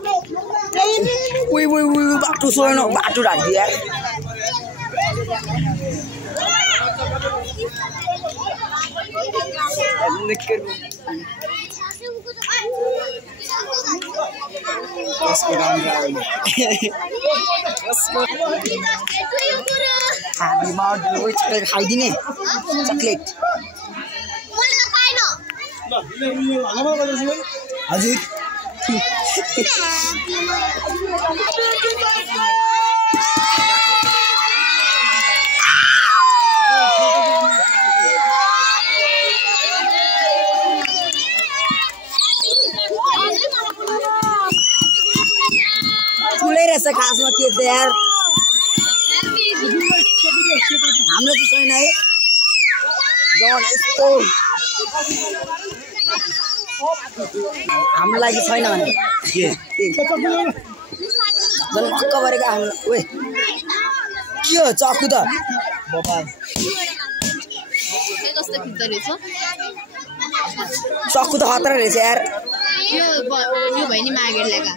Ui ui ui बाटो सोन बाटो राखिदिए यार खाइदिने चकलेट हजुर ठुलै रहेछ खासमा के त यार हाम्रो चाहिँ छैन है जन यस्तो हाम्रो लागि छैन भने के झन् मक्क गरेको हाम्रो ओए के हो चक्कु त चक्कु त खतरा रहेछ यार यो भयो नि मागेर ल्याका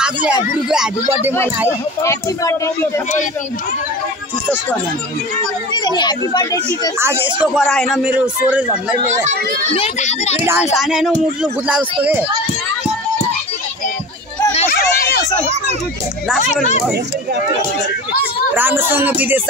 आज गुरुको ह्यापी बर्थडे मनायो ह्यापी बर्थडे टिचर्स आज यस्तो गरा होइन मेरो स्वरै झन्डै डान्स हाने होइन मुटु फुट्ला जस्तो के राम्रोसँग विदेश